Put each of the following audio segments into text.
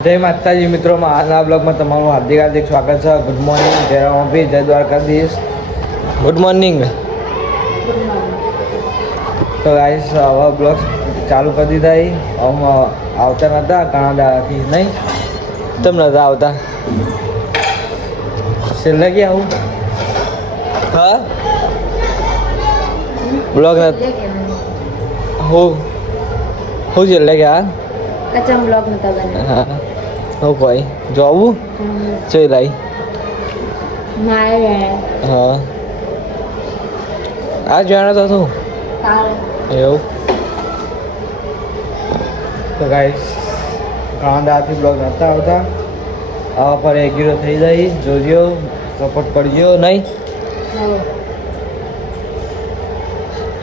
જય માતાજી મિત્રો, આજના બ્લોગમાં તમારું હાર્દિક હાર્દિક સ્વાગત છે. ગુડ મોર્નિંગ, જય રામાભી, જય દ્વારકાધીશ. Good morning. તો ગાઈસ હવે બ્લોગ ચાલુ કરી દીધા. આમ આવતા નહોતા ઘણા દાડાથી, નહીં તમે નહોતા આવતા. છેલ્લે ક્યાં આવું? હા બ્લોગ હું છેલ્લે ગયા કચમ બ્લોગ નતા બન્યા. હા હું કોઈ જોવું જોઈ લઈ મારે હા આ જાણો તો તું એવું. તો ગાઈસ ઘણા દાડાથી બ્લોગ નહોતા આવતા. આવા પર એગ્રો થઈ જાય, જોજો, સપોર્ટ કરજો. નહીં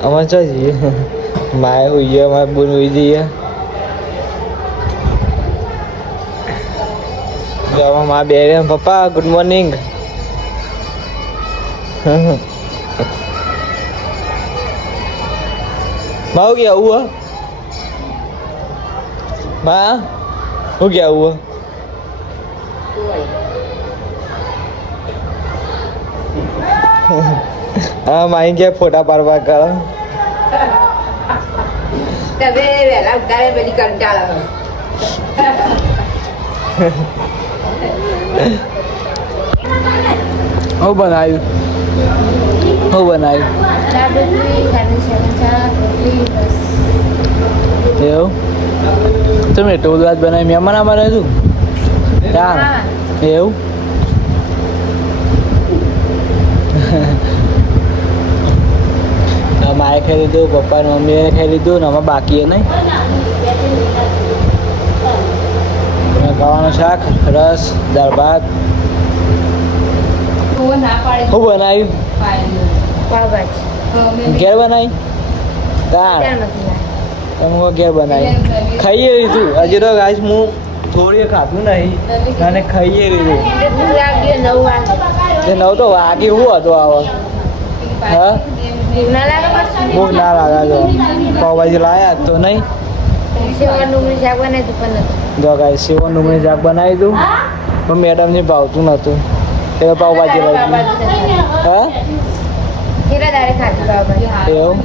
અમારે ચો જઈએ, માએ હોઈ ગયો, અમારે બોન હોઈ જઈએ. માં બે પપ્પા ગુડ મોર્નિંગ. મારું ગયા આવું માં હું ગયા આવું હા માઈ ગયા ફોટા પાડવા કરો. તમે વેલા ઉતારે બધી કંટાળો. હું બનાવ્યું એવું તમે એટલું બધું વાત બનાવી મહેમાન અમારે હતું એવું. માએ ખાઈ લીધું, પપ્પા ને મમ્મીએ ખાઈ લીધું ને અમે બાકી નહીં. ખાવાનું શાક, રસ, દાળ ભાત. શું બનાવ્યું? ઘેર બનાવી દાળ તમે ઘેર બનાવી ખાઈએ લીધું. હજી તો ગાઈસ હું થોડી ખાધું નહીં અને ખાઈએ લીધું. 9 તો વાગી હું હતો આવો. હા ભૂખ ના લાગે તો પાવભાજી લાયા તો નહીં. જો ગાઈસ સેવન ડુંગળી શાક બનાવી દઉં પણ મેડમને ભાવતું નહોતું એટલે પાવભાજી લઈ હા એવું.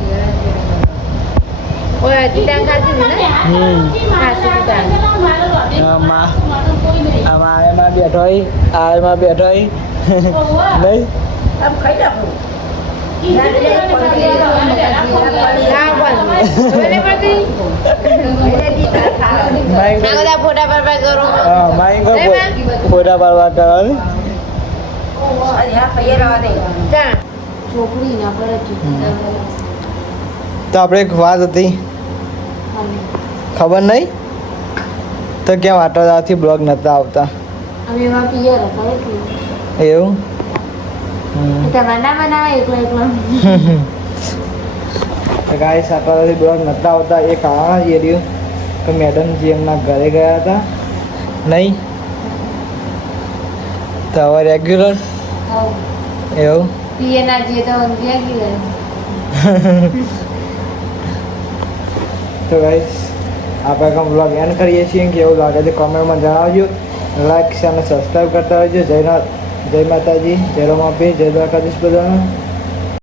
આમાં બેઠો આમાં બેઠો નહીં. ફોટા પાડવા કરવાનું. તો આપણે એક વાત હતી ખબર નહીં તો કેમ આટલા દાડાથી બ્લોગ નહોતા આવતા એવું. ગાઈસ આટલા દાડાથી બ્લોગ નહોતા આવતા એ કારણ જ એ રહ્યું કે મેડમજી એમના ઘરે ગયા હતા નહીં તો હવે રેગ્યુલર એવું. તો ગાઈસ આપણે કંઈ બ્લોગ એન્ડ કરીએ છીએ. કેવું લાગે છે કોમેન્ટમાં જણાવજો. લાઈક અને સબસ્ક્રાઈબ કરતા રહેજો. જય માતાજી, જય રામાભી, જય દ્વારકાધીશ બધાને.